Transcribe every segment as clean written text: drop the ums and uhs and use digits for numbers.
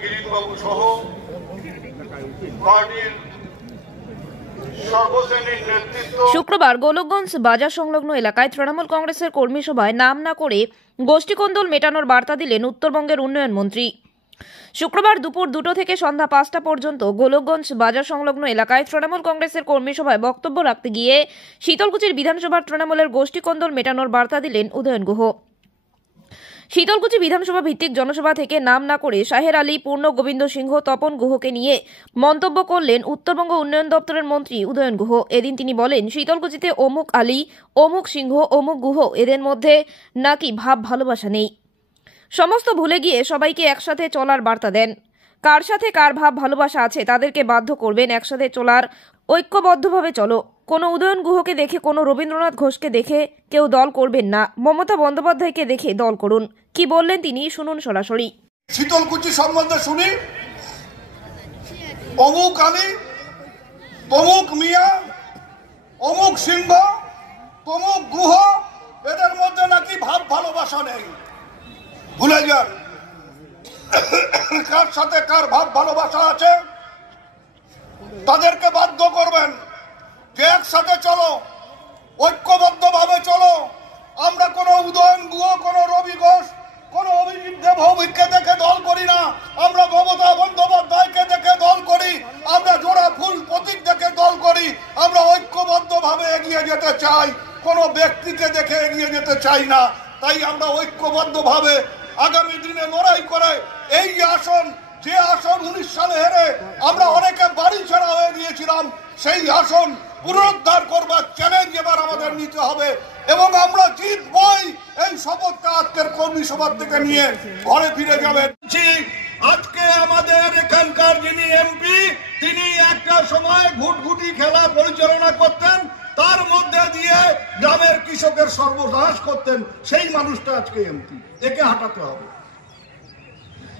কিরিটবাবু সহ পার্টির সর্বশ্রেণীর নেতৃত্ব। শুক্রবার গোলকগঞ্জ বাজার সংলগ্ন এলাকায় তৃণমূল কংগ্রেসের কর্মী সভায় নাম না করে গোষ্ঠীকোন্দল মেটানোর বার্তা দিলেন উত্তরবঙ্গের উন্নয়ন মন্ত্রী। শুক্রবার দুপুর 2টো থেকে সন্ধ্যা 5টা পর্যন্ত গোলকগঞ্জ বাজার সংলগ্ন এলাকায় তৃণমূল কংগ্রেসের কর্মী সভায় বক্তব্য রাখতে গিয়ে শীতলকুচির বিধানসভার তৃণমূলের গোষ্ঠীকোন্দল মেটানোর বার্তা দিলেন উদয়ন গুহ। শীতলকুচি বিধানসভা ভিত্তিক জনসভা থেকে নাম না করে শাহের আলী, পূর্ণ গোবিন্দ সিংহ, তপন গুহকে নিয়ে মন্তব্য করলেন উত্তরবঙ্গ উন্নয়ন দপ্তরের মন্ত্রী উদয়ন গুহ। এদিন তিনি বলেন, শীতলকুচিতে অমুক আলী, অমুক সিংহ, অমুক গুহ, এদের মধ্যে নাকি ভাব ভালোবাসা নেই। সমস্ত ভুলে গিয়ে সবাইকে একসাথে চলার বার্তা দেন। কার সাথে কার ভাব ভালোবাসা আছে তাদেরকে বাধ্য করবেন একসাথে চলার, ঐক্যবদ্ধভাবে চলো। কোনো উদয়ন গুহকে দেখে, কোনো রবীন্দ্রনাথ ঘোষকে দেখে কেউ দল করবেন না, মমতা বন্দ্যোপাধ্যায়কে দেখে দল করুন। কি বললেন তিনি শুনুন সরাসরি। শীতলকুচি সম্বন্ধে শুনি, অমুক আলী, তমুক মিয়া, অমুক সিংহ, তমুক গুহ, এদের মধ্যে নাকি ভাব ভালোবাসা নেই। ভুলে যান কার সাথে কার ভাব ভালোবাসা আছে, তাদেরকে বাধ্য করবেন যে একসাথে চলো, ঐক্যবদ্ধভাবে চলো। আমরা কোনো উদয়ন গুহ, কোনো রবি ঘোষ, কোনো অভিজিৎ দেবভৌমিককে দেখে দল করি না। আমরা মমতা বন্দ্যোপাধ্যায়কে দেখে দল করি, আমরা জোড়া ফুল প্রতীক দেখে দল করি। আমরা ঐক্যবদ্ধভাবে এগিয়ে যেতে চাই, কোনো ব্যক্তিকে দেখে এগিয়ে যেতে চাই না। তাই আমরা ঐক্যবদ্ধভাবে আগামী দিনে লড়াই করে এই আসন, যে আসন 19 সালে হেরে আমরা অনেকে বাড়ি ছাড়া হয়ে গিয়েছিলাম, সেই আসন পুনরুদ্ধার করবার চ্যালেঞ্জ এবার আমাদের নিতে হবে এবং আমরা জিতবই। এই শপথটা আজকের কর্মী সভা থেকে নিয়ে ঘরে ফিরে যাবেন। আজকে আমাদের এখানকার যিনি এমপি, তিনি একটা সময় ঘুটঘুটি খেলা পরিচালনা করতেন, তার মধ্যে দিয়ে গ্রামের কৃষকের সর্বনাশ করতেন। সেই মানুষটা আজকে এমপি, একে হাঁটাতে হবে।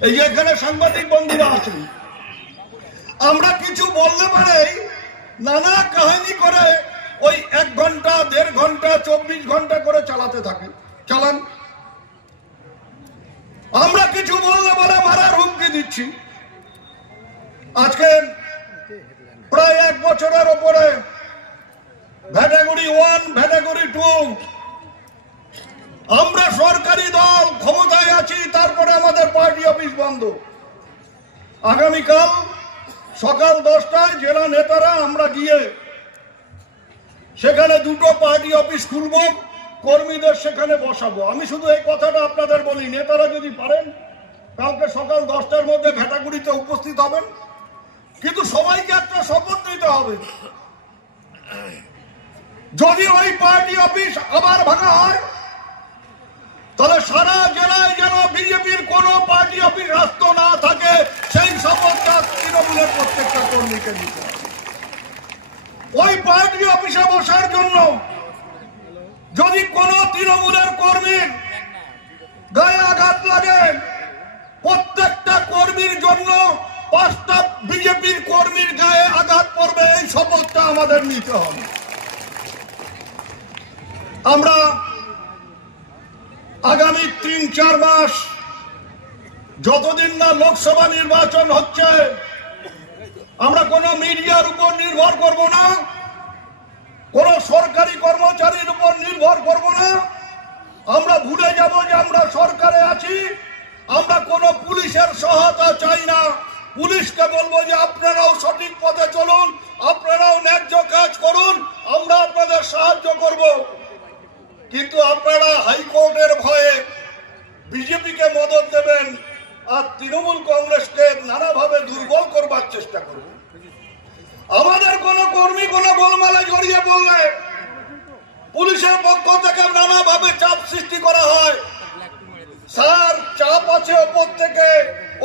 এই যে এখানে সাংবাদিক বন্ধুরা আছেন, আমরা কিছু বললে পারেই নানা কাহিনী করে ওই 1 ঘন্টা, 1.5 ঘন্টা, 24 ঘন্টা করে চালাতে থাকে। চালান। আমরা কিছু বললে বলে মারার হুমকি দিচ্ছি। আজকে প্রায় 1 বছরের ওপরে ভ্যাটাগুড়ি 1, ভ্যাটাগুড়ি 2, আমরা সরকারি দল ক্ষমতায় আছি, তারপরে আমাদের পার্টি অফিস বন্ধ। আগামীকাল সকাল 10টায় জেলা নেতারা আমরা গিয়ে সেখানে 2টো পার্টি অফিস খুলব, কর্মীদের সেখানে বসাবো। আমি শুধু এই কথাটা আপনাদের বলি, নেতারা যদি পারেন কালকে সকাল 10টার মধ্যে ভ্যাটাগুড়িতে উপস্থিত হবেন, কিন্তু সবাইকে একটা শপথ নিতে হবে। যদি ওই পার্টি অফিস আবার ভাঙা হয়, তাহলে সারা জেলায় যেন বিজেপির কোন পার্টি অফিস রাস্তা না থাকে, সেই শপথটা তৃণমূলের প্রত্যেকটা কর্মীকে নিতে হবে। ওই পার্টি অফিসে বসার জন্য যদি কোন তৃণমূলের কর্মীর গায়ে আঘাত লাগে, প্রত্যেকটা কর্মীর জন্য 5টা বিজেপির কর্মীর গায়ে আঘাত পড়বে। এই শপথটা আমাদের নিতে হবে। আমরা আগামী 3-4 মাস, যতদিন না লোকসভা নির্বাচন হচ্ছে, আমরা কোনো মিডিয়ার উপর নির্ভর করব না, কোন সরকারি কর্মচারীর উপর নির্ভর করব না। আমরা ভুলে যাব যে আমরা সরকারে আছি। আমরা কোনো পুলিশের সহায়তা চাই না। পুলিশকে বলবো যে আপনারাও সঠিক পথে চলুন, আপনারাও ন্যায্য কাজ করুন, আমরা আপনাদের সাহায্য করব। কিন্তু আপনারা হাইকোর্টের ভয়ে বিজেপিকে মদত দেবেন আর তৃণমূল কংগ্রেসকে নানাভাবে দুর্বল করবার চেষ্টা করবেন। আমাদের কোন কর্মী কোন গোলমালে জড়িয়ে পড়লে পুলিশের পক্ষ থেকে নানাভাবে চাপ সৃষ্টি করা হয়। স্যার, চাপ আছে ওপর থেকে,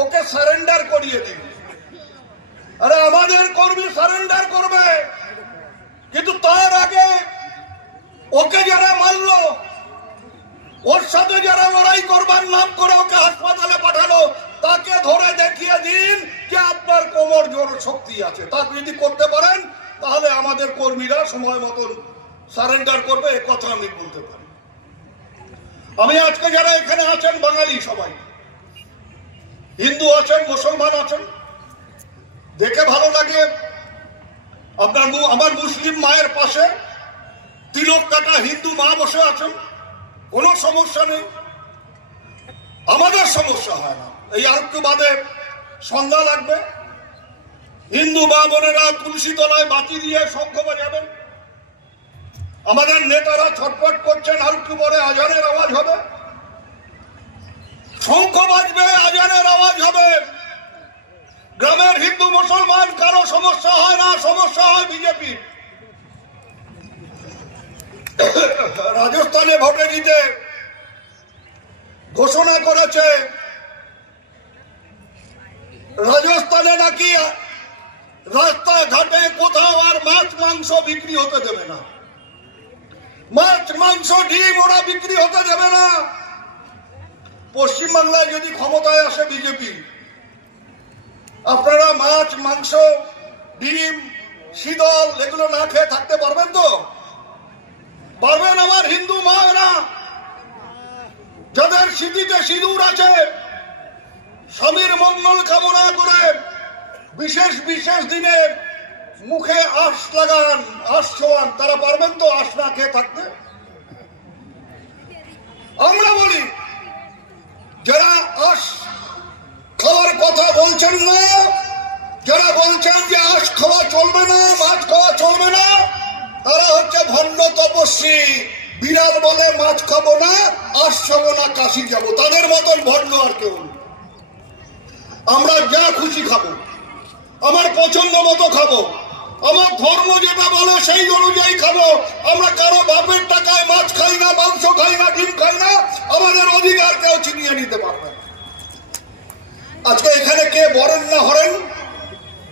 ওকে সারেন্ডার করিয়ে দিন। আরে আমাদের কর্মী সারেন্ডার করবে, কিন্তু তার আগে ওকে যারা মারলো, ওর সাথে যারা লড়াই করবার নাম করে ওকে হাসপাতালে পাঠালো, তাকে ধরে দেখিয়ে দিন যে আপনার কোমর জোর শক্তি আছে। তা যদি করতে পারেন তাহলে আমাদের কর্মীরা সময় মতন সারেন্ডার করবে, এ কথা আমি বলতে পারি। আমি আজকে যারা এখানে আছেন বাঙালি সবাই, হিন্দু আছেন, মুসলমান আমাকে আমার মুসলিম মায়ের পাশে তিলক কাটা হিন্দু মা বসে আছেন, কোনো সমস্যা নেই, আমাদের সমস্যা হয় না। এই আর একটু বাদে সন্ধ্যা লাগবে, হিন্দু মা বোনেরা তুলসী তলায় বাতি দিয়ে শঙ্খ বাজাবেন, আমাদের নেতারা ছটফট করছেন, আর একটু পরে আজানের আওয়াজ হবে, শঙ্খ বাজবে, আজানের আওয়াজ হবে। গ্রামের হিন্দু মুসলমান কারো সমস্যা হয় না, সমস্যা হয় বিজেপি। রাজস্থানে ভোটে জিতে ঘোষণা করেছে রাজস্থানে নাকি রাস্তাঘাটে কোথাও আর মাছ মাংস বিক্রি হতে দেবে না, মাছ মাংস ডিম ওরা বিক্রি হতে দেবে না। পশ্চিমবাংলায় যদি ক্ষমতায় আসে বিজেপি, আপনারা মাছ মাংস ডিম শীতল এগুলো না খেয়ে থাকতে পারবেন তো? পারবেন? আমার হিন্দু মায়েরা যাদের স্মৃতিতে সিঁদুর আছে, স্বামীর মঙ্গল কামনা করে বিশেষ বিশেষ দিনে মুখে আঁশ লাগান, আঁশ ছোঁয়ান, তারা পারবেন তো আঁশ না খেয়ে থাকতে? আমরা বলি যারা আঁশ খাওয়ার কথা বলছেন না, যারা বলছেন যে আঁশ খাওয়া চলবে না, মাছ খাওয়া চলবে না, তারা হচ্ছে ভণ্ড তপস্বী। বিড়াল বলে মাছ খাবো না, আঁশ খাবো না, কাশি যাবো, তাদের মতন ভণ্ড আর কেউ। আমরা যা খুশি খাবো, আমার পছন্দ মতো খাবো, আমার ধর্ম যেটা বলে সেই অনুযায়ী খাবো। আমরা কারো বাপের টাকায় মাছ খাই না, মাংস খাই না, ডিম খাই না, আমাদের অধিকার কেউ ছিনিয়ে নিতে পারবে না। আজকে এখানে কে বরেন না হরেন,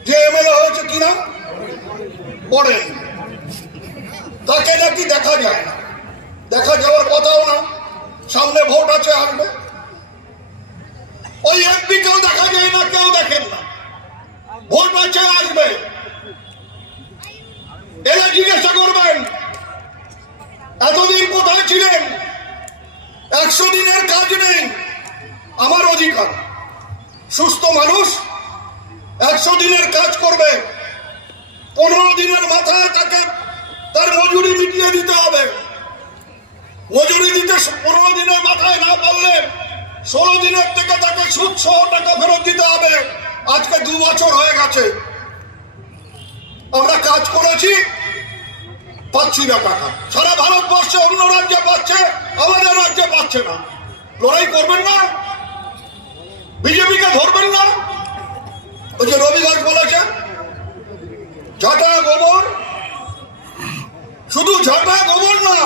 যে এমএলএ হয়েছে কিনা বরেন, তাকে নাকি দেখা যায় না, দেখা যাওয়ার কথাও না, সামনে ভোট আছে, আসবে। ওই এমপি কেউ দেখা যায় না, কেউ দেখেন না, ভোট আছে, আসবে, এরা জিজ্ঞাসা করবেন এতদিন কোথায় ছিলেন? 100 দিনের কাজ নেই, আমার অধিকার। সুস্থ মানুষ 100 দিনের কাজ করবে, 15 দিনের মাথায় তাকে তার মজুরি মিটিয়ে দিতে হবে। মজুরি দিতে 15 দিনের মাথায় না পারলে 16 দিনের থেকে তাকে সুদ সহ টাকা ফেরত দিতে হবে। আজকে 2 বছর হয়ে গেছে, আমরা কাজ করেছি, পাচ্ছি না টাকা। সারা ভারতবর্ষে অন্য রাজ্যে পাচ্ছে, আমাদের রাজ্যে পাচ্ছে না। লড়াই করবেন না? বিজেপিকে ধরবেন না? ওই যে রবি ঘোষ বলেছে ঝাঁটা গোবর, শুধু ঝাঁটা গোবর না,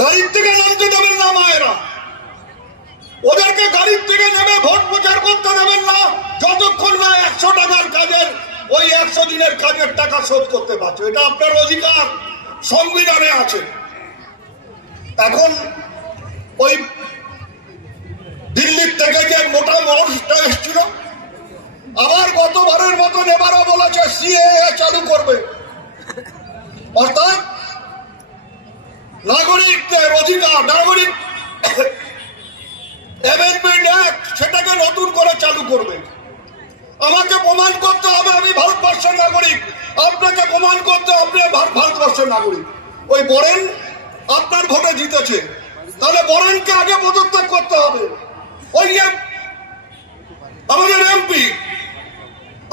গাড়ির থেকে নামতে দেবেন না মায়েরা, ওদেরকে গাড়ির থেকে নেমে ভোট প্রচার করতে দেবেন না যতক্ষণ না 100 টাকার কাজের ওই 100 দিনের কাজের টাকা শোধ করতে পারছে। এটা আপনার অধিকার, সংবিধানে আছে। এখন ওই দিল্লির থেকে যে মোটা মানুষটা এসেছিল, আবার গতবারের মতন এবারও বলেছে সিএএ চালু করবে, অর্থাৎ নাগরিকদের অধিকার, নাগরিক অ্যামেন্ডমেন্ট অ্যাক্ট, সেটাকে নতুন করে চালু করবে। আমাকে প্রমাণ করতে হবে আমি ভারতবর্ষের নাগরিক, আপনাকে প্রমাণ করতে আপনি ভারতবর্ষের নাগরিক। ওই বরেন আপনার ভোটে জিতেছে, তাহলে বরেনকে আগে পদত্যাগ করতে হবে। ওই যে আমাদের এমপি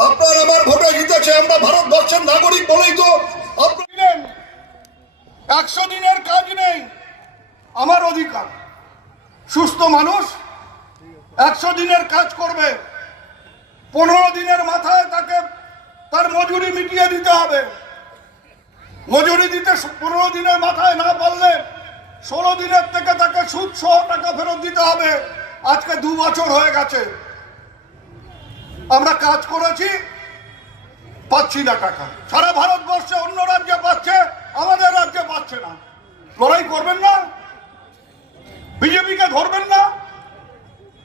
আপনার আমার ভোটে জিতেছে, আমরা ভারতবর্ষের নাগরিক বলেই তো আপনি 100 দিনের কাজ নেই, আমার অধিকার। সুস্থ মানুষ 100 দিনের কাজ করবে, 15 দিনের মাথায় তাকে তার মজুরি মিটিয়ে দিতে হবে। মজুরি দিতে 15 দিনের মাথায় না পারলে 16 দিনের থেকে তাকে সুদ সহ টাকা ফেরত দিতে হবে। আজকে 2 বছর হয়ে গেছে, আমরা কাজ করেছি, পাচ্ছি না টাকা। সারা ভারতবর্ষে অন্য রাজ্যে পাচ্ছে, আমাদের রাজ্যে পাচ্ছে না। লড়াই করবেন না? বিজেপিকে ধরবেন না?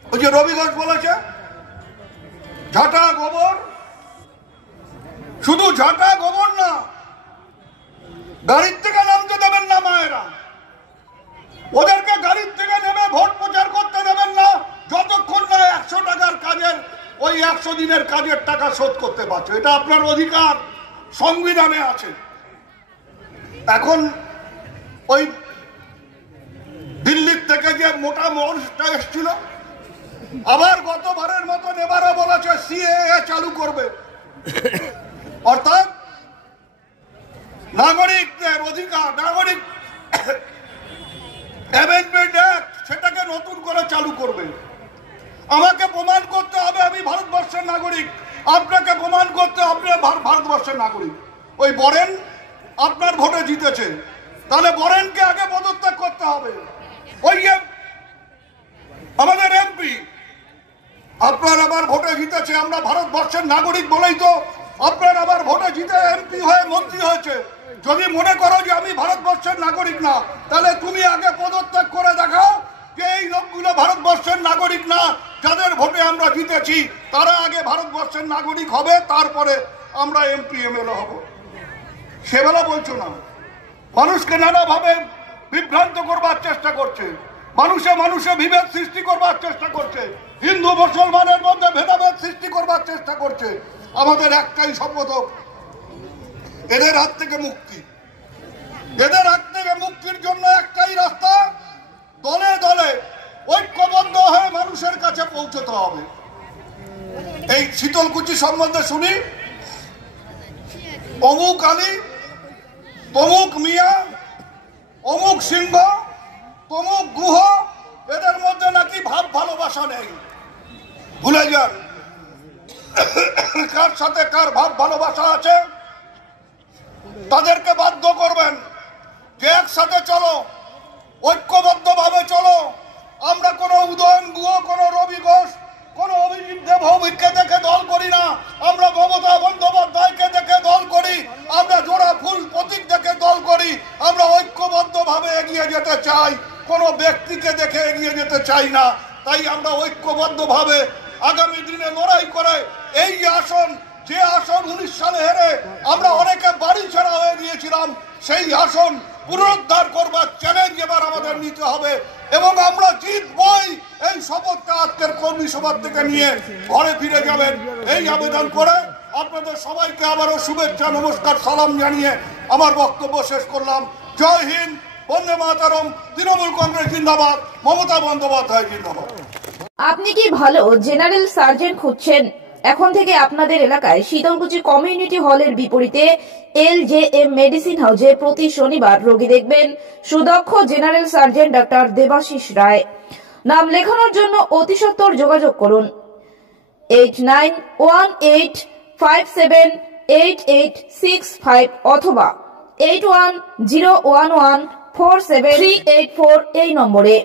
ওই যে রবি ঘোষ বলেছে ঝাঁটা গোবর, শুধু ঝাঁটা গোবর না, গাড়ির থেকে নামতে দেবেন না মায়েরা, ওদেরকে গাড়ির থেকে নেমে ভোট প্রচার করতে দেবেন না যতক্ষণ না 100 টাকার কাজের ওই 100 দিনের কাজের টাকা শোধ করতে পারছো, এটা আপনার অধিকার, সংবিধানে আছে। এখন ওই দিল্লির থেকে যে মোটা মানুষটা এসেছিল, আবার গতবারের মতন এবারও বলেছে সিএএ চালু করবে, অর্থাৎ নাগরিকদের অধিকার, নাগরিক অ্যামেন্ডমেন্ট অ্যাক্ট, সেটাকে নতুন করে চালু করবে। আমাকে প্রমাণ করতে হবে আমি ভারতবর্ষের নাগরিক, আপনাকে প্রমাণ করতে হবে ভারতবর্ষের নাগরিক। ওই বরেন আপনার ভোটে জিতেছে, তাহলে বরেনকে আগে পদত্যাগ করতে হবে। ওই আমাদের এমপি আপনার আবার ভোটে জিতেছে, আমরা ভারতবর্ষের নাগরিক বলেই তো আপনার আবার ভোটে জিতে এমপি হয়ে মন্ত্রী হয়েছে। যদি মনে করো যে আমি ভারতবর্ষের নাগরিক না, তাহলে তুমি আগে পদত্যাগ করে দেখাও যে এই লোকগুলো ভারতবর্ষের নাগরিক না, যাদের ভোটে আমরা জিতেছি তারা আগে ভারতবর্ষের নাগরিক হবে, তারপরে আমরা এমপি এমএলএ হব। সেবেলা বলছো না, মানুষকে নানাভাবে বিভ্রান্ত করবার চেষ্টা করছে, মানুষে মানুষে বিভেদ সৃষ্টি করবার চেষ্টা করছে, হিন্দু মুসলমানের মধ্যে ভেদাভেদ সৃষ্টি করবার চেষ্টা করছে। আমাদের একটাই শপথ, এদের হাত থেকে মুক্তি। এদের হাত থেকে মুক্তির জন্য একটাই রাস্তা, দলে দলে ঐক্যবদ্ধ হয়ে মানুষের কাছে পৌঁছতে হবে। এই শীতলকুচি সম্বন্ধে শুনি, অমুক আলী, তমুক মিয়া, অমুক সিংহ, তমুক গুহ, এদের মধ্যে নাকি ভাব ভালোবাসা নেই। ভুলে যান কার সাথে কার ভাব ভালোবাসা আছে, তাদেরকে বাধ্য করবেন যে একসাথে চলো, ঐক্যবদ্ধ ভাবে চলো। আমরা কোনো উদয়ন গুহ, কোনো রবি ঘোষ, কোনো অভিজিৎ দেবভৌমিককে দেখে দল করি না, আমরা মমতা বন্দ্যোপাধ্যায়কে দেখে দল করি, আমরা জোড়া ফুল প্রতীক দেখে দল করি। আমরা ঐক্যবদ্ধ ভাবে এগিয়ে যেতে চাই, কোনো ব্যক্তিকে দেখে এগিয়ে যেতে চাই না। তাই আমরা ঐক্যবদ্ধ ভাবে আগামী দিনে লড়াই করে এই আসন, যে আসন 19 সালে হেরে আমরা অনেকে বাড়ি ছাড়া হয়ে গিয়েছিলাম, সেই আসন পুনরুদ্ধার করবার চ্যালেঞ্জ এবার আমাদের নিতে হবে এবং আমরা জিতবই। এই শপথটা আজকের কর্মী সভা থেকে নিয়ে ঘরে ফিরে যাবেন, এই আবেদন করে আপনাদের সবাইকে আবারও শুভেচ্ছা, নমস্কার, সালাম জানিয়ে আমার বক্তব্য শেষ করলাম। জয় হিন্দ, বন্দে মাতরম, তৃণমূল কংগ্রেস জিন্দাবাদ, মমতা বন্দ্যোপাধ্যায় জিন্দাবাদ। আপনি কি ভালো জেনারেল সার্জন খুঁজছেন? এখন থেকে আপনাদের এলাকায় শীতলকুচি কমিউনিটি হলের বিপরীতে LJM মেডিসিন হাউসে প্রতি শনিবার রোগী দেখবেন সুদক্ষ general surgeon doctor Debashis Roy. নাম লেখানোর জন্য অতি সত্বর যোগাযোগ করুন 8918578865 অথবা 8101147384 এই নম্বরে।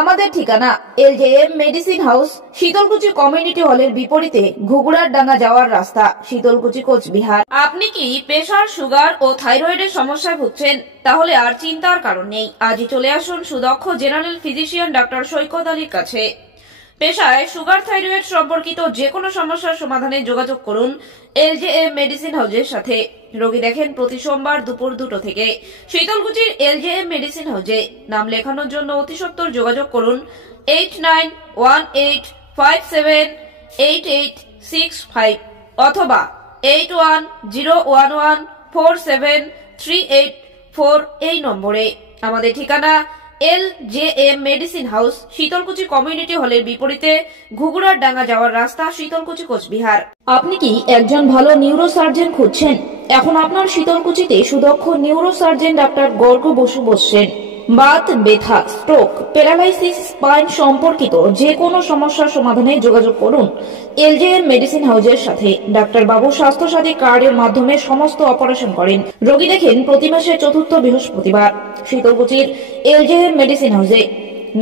আমাদের ঠিকানা LJM medicine house, Sitalkuchi community হলের বিপরীতে ঘুঘুড়ার ডাঙ্গা যাওয়ার রাস্তা, শীতলকুচি কোচবিহার। আপনি কি প্রেসার, সুগার ও থাইরয়েডের সমস্যায় ভুগছেন? তাহলে আর চিন্তার কারণ নেই, আজই চলে আসুন সুদক্ষ জেনারেল ফিজিশিয়ান ডাক্তার সৈকত আলীর কাছে। পেশায় সুগার, থাইরয়েড সম্পর্কিত যে কোনো সমস্যার সমাধানে যোগাযোগ করুন LJM মেডিসিন হাউসের সাথে। রোগী দেখেন প্রতি সোমবার দুপুর 2টো থেকে শীতলকুচির LJM মেডিসিন হাউসে। নাম লেখানোর জন্য অতি সত্বর যোগাযোগ করুন 8918578865 অথবা 8101147384 এই নম্বরে। আমাদের ঠিকানা LJM medicine house, Sitalkuchi community হলের বিপরীতে ঘুঘুড়ার ডাঙ্গা যাওয়ার রাস্তা, শীতলকুচি কোচবিহার। আপনি কি একজন ভালো নিউরো সার্জন খুঁজছেন? এখন আপনার শীতলকুচিতে সুদক্ষ neurosurgeon doctor Garg Basu বসছেন। বাত, ব্যথা, স্ট্রোক, প্যারালাইসিস, স্পাইন সম্পর্কিত যে কোনো সমস্যার সমাধানে যোগাযোগ করুন LJM মেডিসিন হাউসের সাথে। ডাক্তার বাবু স্বাস্থ্যসাথী কার্ডের মাধ্যমে সমস্ত অপারেশন করেন। রোগী দেখেন প্রতি মাসের 4র্থ বৃহস্পতিবার শীতলকুচির LJM মেডিসিন হাউসে।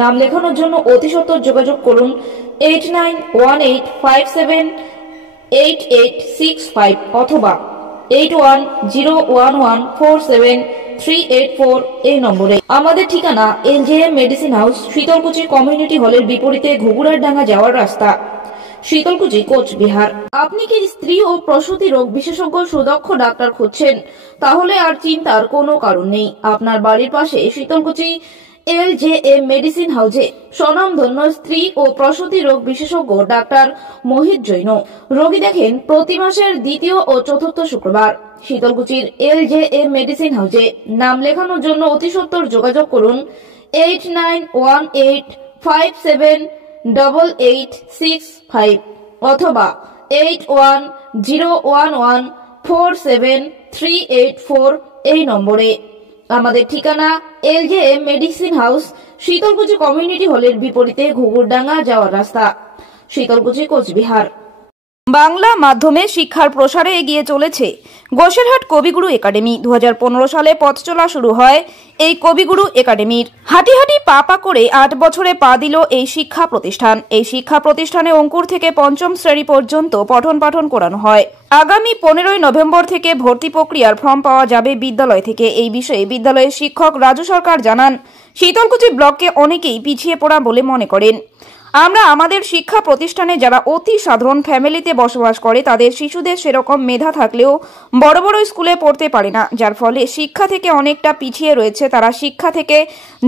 নাম লেখানোর জন্য অতি সত্বর যোগাযোগ করুন 8918578865 অথবা 8101147384 এই নম্বরে। আমাদের ঠিকানা LJM medicine house, Sitalkuchi community হলের বিপরীতে ঘুঘুড়ার ডাঙ্গা যাওয়ার রাস্তা, শীতলকুচি কোচবিহার। আপনি কি স্ত্রী ও প্রসূতি রোগ বিশেষজ্ঞ সুদক্ষ ডাক্তার খুঁজছেন? তাহলে আর চিন্তার কোনো কারণ নেই। আপনার বাড়ির পাশে শীতলকুচি LJA মেডিসিন হাউসে স্বনামধন্য স্ত্রী ও প্রসূতি রোগ বিশেষজ্ঞ ডাক্তার মোহিত জৈন রোগী দেখেন প্রতি মাসের দ্বিতীয় ও চতুর্থ শুক্রবার। শীতলকুচির LJA মেডিসিন হাউসে নাম লেখানোর জন্য অতি সত্বর যোগাযোগ করুন 8918578865 অথবা 8101147384 এই নম্বরে। আমাদের ঠিকানা LJA medicine house, Sitalkuchi community হলের বিপরীতে ঘুঘুরডাঙ্গা যাওয়ার রাস্তা, শীতলকুচি, কোচবিহার। বাংলা মাধ্যমে শিক্ষার প্রসারে এগিয়ে চলেছে গোসেরহাট কবিগুরু একাডেমি। 2015 সালে পথ চলা শুরু হয় এই কবিগুরু একাডেমির। হাঁটি হাঁটি পা পা করে 8 বছরে পা দিল এই শিক্ষা প্রতিষ্ঠান। এই শিক্ষা প্রতিষ্ঠানে অঙ্কুর থেকে পঞ্চম শ্রেণী পর্যন্ত পঠন পাঠন করানো হয়। আগামী 15 নভেম্বর থেকে ভর্তি প্রক্রিয়ার ফর্ম পাওয়া যাবে বিদ্যালয় থেকে। এই বিষয়ে বিদ্যালয়ের শিক্ষক রাজু সরকার জানান, শীতলকুচি ব্লককে অনেকেই পিছিয়ে পড়া বলে মনে করেন। আমরা আমাদের শিক্ষা প্রতিষ্ঠানে যারা অতি সাধারণ ফ্যামিলিতে বসবাস করে তাদের শিশুদের সেরকম মেধা থাকলেও বড় বড় স্কুলে পড়তে পারে না, যার ফলে শিক্ষা থেকে অনেকটা পিছিয়ে রয়েছে। তারা শিক্ষা থেকে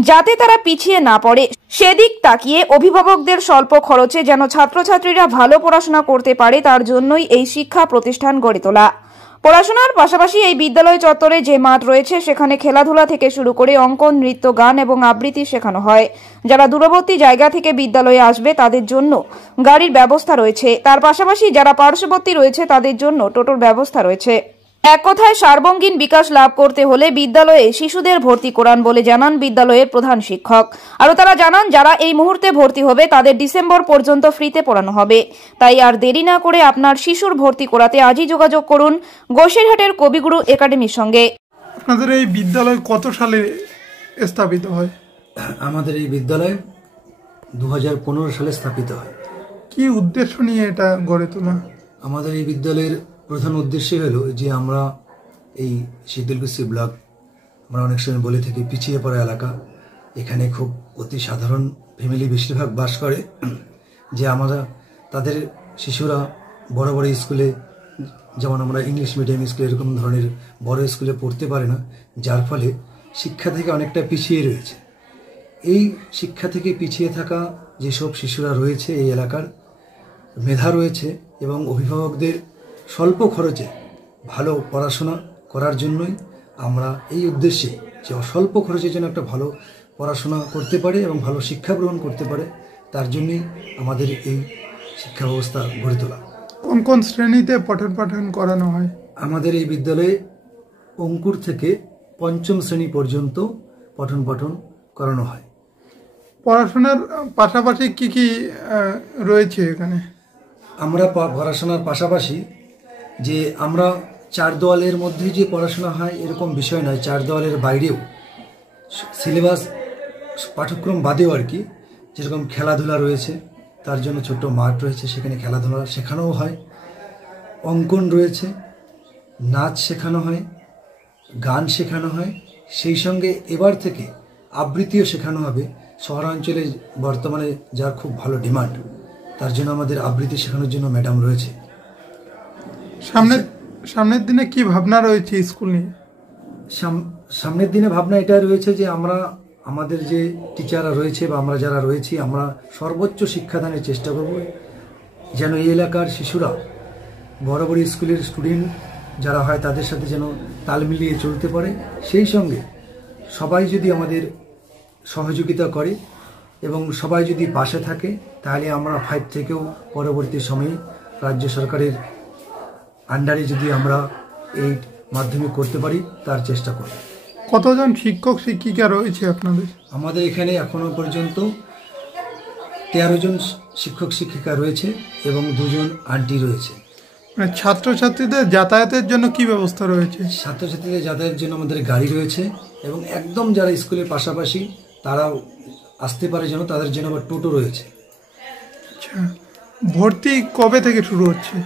যাতে তারা পিছিয়ে না পড়ে সেদিক তাকিয়ে অভিভাবকদের স্বল্প খরচে যেন ছাত্রছাত্রীরা ভালো পড়াশোনা করতে পারে তার জন্যই এই শিক্ষা প্রতিষ্ঠান গড়ে তোলা। পড়াশোনার পাশাপাশি এই বিদ্যালয় চত্বরে যে মাঠ রয়েছে সেখানে খেলাধুলা থেকে শুরু করে অঙ্কন, নৃত্য, গান এবং আবৃত্তি শেখানো হয়। যারা দূরবর্তী জায়গা থেকে বিদ্যালয়ে আসবে তাদের জন্য গাড়ির ব্যবস্থা রয়েছে। তার পাশাপাশি যারা পার্শ্ববর্তী রয়েছে তাদের জন্য টোটোর ব্যবস্থা রয়েছে। এক কথায় সার্বঙ্গীন বিকাশ লাভ করতে হলে বিদ্যালয়ে শিশুদের ভর্তি করান বলে জানান বিদ্যালয়ের প্রধান শিক্ষক। আরও তারা জানান, যারা এই মুহূর্তে ভর্তি হবে তাদের ডিসেম্বর পর্যন্ত ফ্রিতে পড়ানো হবে। তাই আর দেরি না করে আপনার শিশুর ভর্তি করাতে আজই যোগাযোগ করুন গোসেরহাটের কবিগুরু একাডেমির সঙ্গে। আপনাদের এই বিদ্যালয় কত সালে স্থাপিত হয়? আমাদের এই বিদ্যালয় 2015 সালে স্থাপিত হয়। কি উদ্দেশ্য নিয়ে এটা গড়ে তোলা? আমাদের এই বিদ্যালয়ের প্রধান উদ্দেশ্য হলো যে আমরা এই শীতলকুচি ব্লক, আমরা অনেক সময় বলে থাকি পিছিয়ে পড়া এলাকা। এখানে খুব অতি সাধারণ ফ্যামিলি বেশিরভাগ বাস করে, যে আমরা তাদের শিশুরা বড় বড় স্কুলে, যেমন আমরা ইংলিশ মিডিয়াম স্কুল এরকম ধরনের বড় স্কুলে পড়তে পারে না, যার ফলে শিক্ষা থেকে অনেকটা পিছিয়ে রয়েছে। এই শিক্ষা থেকে পিছিয়ে থাকা যেসব শিশুরা রয়েছে এই এলাকার, মেধা রয়েছে এবং অভিভাবকদের স্বল্প খরচে ভালো পড়াশোনা করার জন্যই আমরা এই উদ্দেশ্যে যে স্বল্প খরচে যেন একটা ভালো পড়াশোনা করতে পারে এবং ভালো শিক্ষা গ্রহণ করতে পারে, তার জন্যই আমাদের এই শিক্ষা ব্যবস্থা গড়ে তোলা। কোন কোন শ্রেণীতে পঠন পাঠন করানো হয়? আমাদের এই বিদ্যালয়ে অঙ্কুর থেকে পঞ্চম শ্রেণী পর্যন্ত পঠন পাঠন করানো হয়। পড়াশোনার পাশাপাশি কি কি রয়েছে এখানে? আমরা পড়াশোনার পাশাপাশি যে আমরা 4 দেওয়ালের মধ্যে যে পড়াশোনা হয় এরকম বিষয় নয়, 4 দেওয়ালের বাইরেও সিলেবাস পাঠ্যক্রম বাদেও আর কি, যেরকম খেলাধুলা রয়েছে, তার জন্য ছোট্ট মাঠ রয়েছে, সেখানে খেলাধুলা শেখানোও হয়। অঙ্কন রয়েছে, নাচ শেখানো হয়, গান শেখানো হয়, সেই সঙ্গে এবার থেকে আবৃত্তিও শেখানো হবে। শহরাঞ্চলে বর্তমানে যার খুব ভালো ডিমান্ড, তার জন্য আমাদের আবৃত্তি শেখানোর জন্য ম্যাডাম রয়েছে। সামনের দিনে কি ভাবনা রয়েছে স্কুল নিয়ে? সামনের দিনে ভাবনা এটা রয়েছে যে আমরা আমাদের যে টিচাররা রয়েছে বা আমরা যারা রয়েছি, আমরা সর্বোচ্চ শিক্ষাদানের চেষ্টা করব, যেন এই এলাকার শিশুরা বড় বড় স্কুলের স্টুডেন্ট যারা হয় তাদের সাথে যেন তাল মিলিয়ে চলতে পারে। সেই সঙ্গে সবাই যদি আমাদের সহযোগিতা করে এবং সবাই যদি পাশে থাকে, তাহলে আমরা 5 থেকেও পরবর্তী সময়ে রাজ্য সরকারের আন্ডারে যদি আমরা এই মাধ্যমিক করতে পারি তার চেষ্টা করব। কতজন শিক্ষক শিক্ষিকা রয়েছে আপনাদের? আমাদের এখানে এখনো পর্যন্ত 13 জন শিক্ষক শিক্ষিকা রয়েছে এবং 2 জন আন্টি রয়েছে। মানে ছাত্রছাত্রীদের যাতায়াতের জন্য কি ব্যবস্থা রয়েছে? ছাত্রছাত্রীদের যাতায়াতের জন্য আমাদের গাড়ি রয়েছে এবং একদম যারা স্কুলের পাশাপাশি তারাও আসতে পারে যেন, তাদের জন্য আবার টোটো রয়েছে। আচ্ছা, ভর্তি কবে থেকে শুরু হচ্ছে?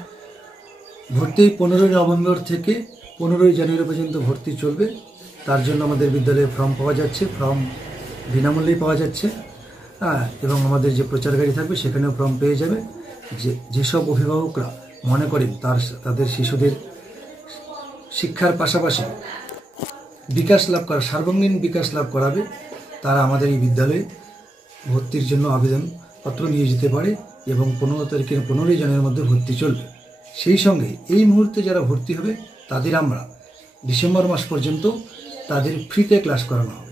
ভর্তি 15 নভেম্বর থেকে 15 জানুয়ারি পর্যন্ত ভর্তি চলবে। তার জন্য আমাদের বিদ্যালয়ে ফর্ম পাওয়া যাচ্ছে, ফর্ম বিনামূল্যেই পাওয়া যাচ্ছে। এবং আমাদের যে প্রচার গাড়ি থাকবে সেখানেও ফর্ম পেয়ে যাবে। যেসব অভিভাবকরা মনে করেন তাদের শিশুদের শিক্ষার পাশাপাশি বিকাশ লাভ করা, সার্বঙ্গীন বিকাশ লাভ করাবে, তারা আমাদের এই বিদ্যালয়ে ভর্তির জন্য আবেদনপত্র নিয়ে যেতে পারে এবং 15 তারিখের 15 জনের মধ্যে ভর্তি চলবে। সেই সঙ্গে এই মুহূর্তে যারা ভর্তি হবে তাদের আমরা ডিসেম্বর মাস পর্যন্ত তাদের ফ্রিতে ক্লাস করানো হবে।